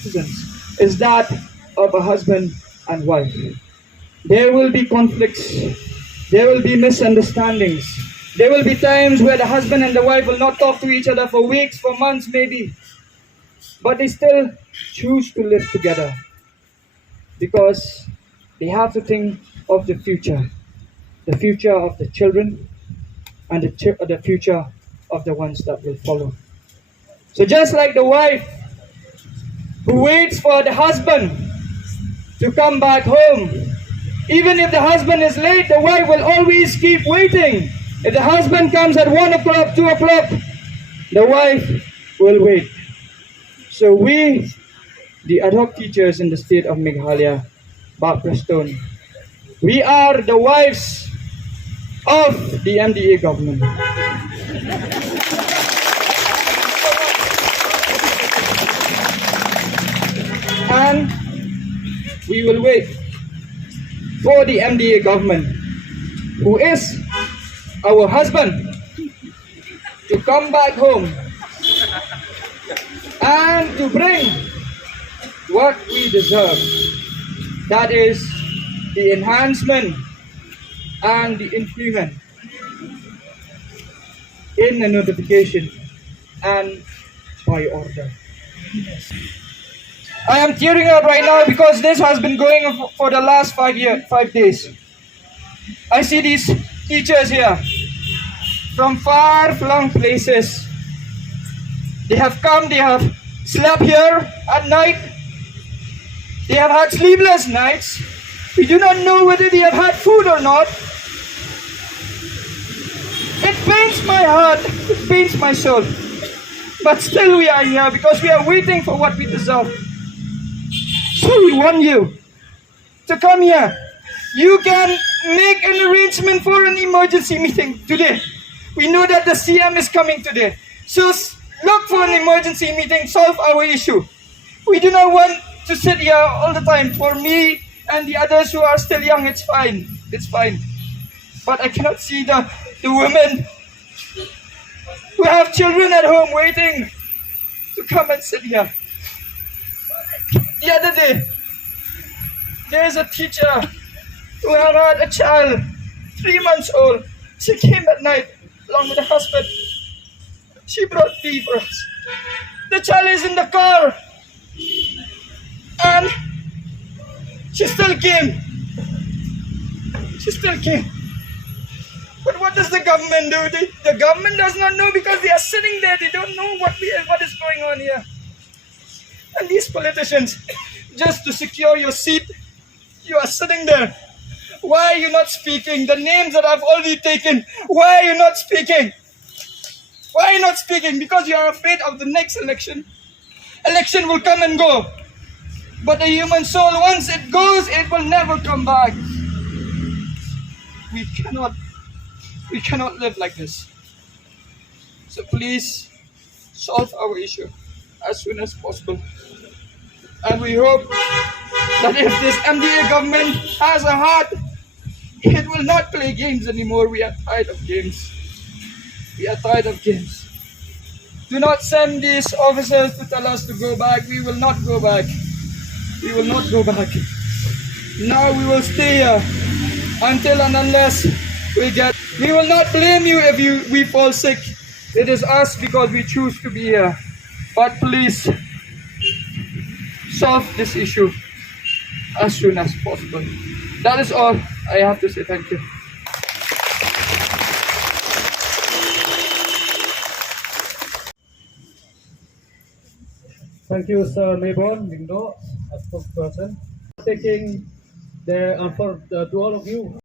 citizens is that of a husband and wife. There will be conflicts, there will be misunderstandings, there will be times where the husband and the wife will not talk to each other for weeks, for months maybe, but they still choose to live together because they have to think of the future of the children, and the future of the ones that will follow. So just like the wife who waits for the husband to come back home, even if the husband is late, the wife will always keep waiting. If the husband comes at 1 o'clock, 2 o'clock, the wife will wait. So we, the ad hoc teachers in the state of Meghalaya, Bah Mayborn, we are the wives of the MDA government. And we will wait for the MDA government, who is our husband, to come back home and to bring what we deserve. That is the enhancement and the increment in the notification and by order. I am tearing up right now because this has been going on for the last 5 days. I see these teachers here from far-flung places. They have come, they have slept here at night. They have had sleepless nights. We do not know whether they have had food or not. It pains my heart, it pains my soul. But still we are here because we are waiting for what we deserve. So we want you to come here. You can make an arrangement for an emergency meeting today. We know that the CM is coming today. So look for an emergency meeting, solve our issue. We do not want to sit here all the time. For me and the others who are still young, it's fine. It's fine. But I cannot see the women who have children at home waiting to come and sit here. The other day, there is a teacher who had a child, 3 months old. She came at night along with her husband. She brought tea for us. The child is in the car. And she still came. She still came. But what does the government do? The government does not know because they are sitting there. They don't know what is going on here. And these politicians, just to secure your seat, you are sitting there. Why are you not speaking? The names that I've already taken, why are you not speaking? Why are you not speaking? Because you are afraid of the next election. Election will come and go. But the human soul, once it goes, it will never come back. We cannot live like this. So please, solve our issue as soon as possible. And we hope that if this MDA government has a heart, it will not play games anymore. We are tired of games. We are tired of games. Do not send these officers to tell us to go back. We will not go back. We will not go back. Now we will stay here until and unless we get. We will not blame you if we fall sick. It is us because we choose to be here. But please, solve this issue as soon as possible. That is all I have to say. Thank you. Thank you, Sir Mayborn, Lindo, a spokesperson. Taking the, to all of you.